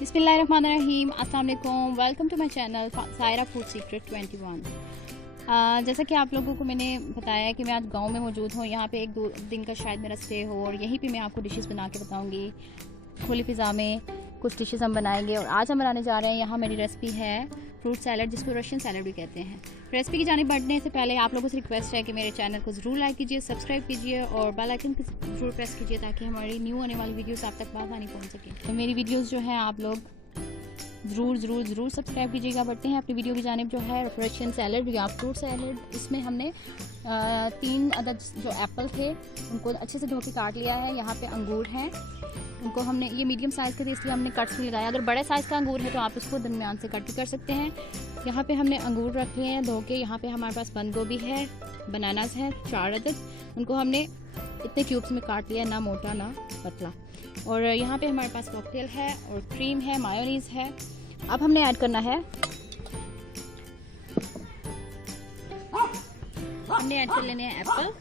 बिस्मिल्लाहिर्रहमानिर्रहीम, अस्सलाम वालेकुम। Welcome to my channel Saira food secret 21। जैसा कि आप लोगों को मैंने बताया कि मैं आज गांव में मौजूद हूँ। यहाँ पे 1-2 दिन का शायद मेरा स्टे हो और यहीं पे मैं आपको डिशेस बना के बताऊँगी। खुली फ़िज़ा में कुछ डिशेस हम बनाएंगे और आज हम बनाने जा रहे हैं। यहाँ मेरी रेसिपी है फ्रूट सैलड, जिसको रशियन सैलड भी कहते हैं। रेसिपी की जानिब बढ़ने से पहले आप लोगों से रिक्वेस्ट है कि मेरे चैनल को ज़रूर लाइक कीजिए, सब्सक्राइब कीजिए और बेल आइकन को ज़रूर प्रेस कीजिए ताकि हमारी न्यू आने वाली वीडियोस आप तक बासानी पहुंच सके। तो मेरी वीडियोस जो हैं आप लोग ज़रूर सब्सक्राइब कीजिएगा। बढ़ते हैं अपनी वीडियो की जानिब, जो है रशियन सैलड या फ्रूट सैलड। इसमें हमने 3 अदद जो एप्पल थे उनको अच्छे से धो के काट लिया है। यहाँ पे अंगूर हैं, उनको हमने, ये मीडियम साइज़ के थे इसलिए हमने कट्स नहीं लगाया। अगर बड़े साइज़ का अंगूर है तो आप उसको दरमियान से कट भी कर सकते हैं। यहाँ पे हमने अंगूर रख लिए हैं धो के। यहाँ पे हमारे पास बंद गोभी है, बनानास है 4 अदद, उनको हमने इतने क्यूब्स में काट लिया, ना मोटा ना पतला। और यहाँ पे हमारे पास कॉकटेल है और क्रीम है, मायोनीज़ है। अब हमने ऐड करना है, हमने ऐड कर लेने हैं एप्पल,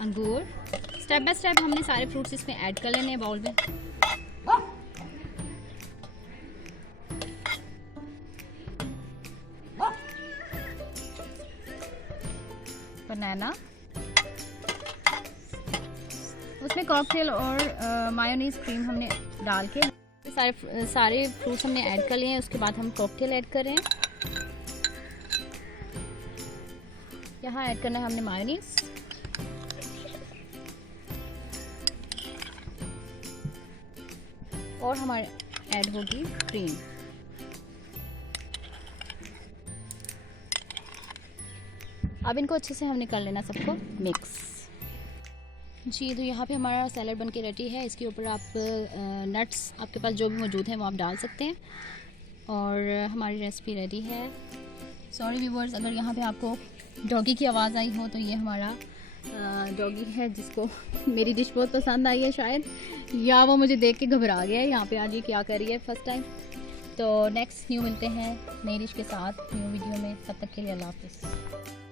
अंगूर। स्टेप बाय स्टेप हमने सारे फ्रूट्स इसमें ऐड कर लेने हैं बाउल में। बनाना, उसमें कॉकटेल और मायोनीज क्रीम हमने डाल के सारे फ्रूट्स हमने ऐड कर लिए हैं। उसके बाद हम कॉकटेल ऐड कर रहे हैं। यहाँ ऐड करना है हमने मायोनीज, और हमारे ऐड होगी क्रीम। अब इनको अच्छे से हमने कर लेना सबको मिक्स। जी, तो यहाँ पे हमारा सैलड बनके रेडी है। इसके ऊपर आप नट्स आपके पास जो भी मौजूद हैं वो आप डाल सकते हैं और हमारी रेसिपी रेडी है। सॉरी व्यूअर्स, अगर यहाँ पे आपको डॉगी की आवाज़ आई हो तो ये हमारा डॉगी है जिसको मेरी डिश बहुत पसंद आई है शायद, या वो मुझे देख के घबरा गया है। यहाँ पे आज ये क्या कर रही है फर्स्ट टाइम। तो नेक्स्ट न्यू मिलते हैं नई डिश के साथ न्यू वीडियो में। तब तक के लिए अल्लाह हाफ़िज़।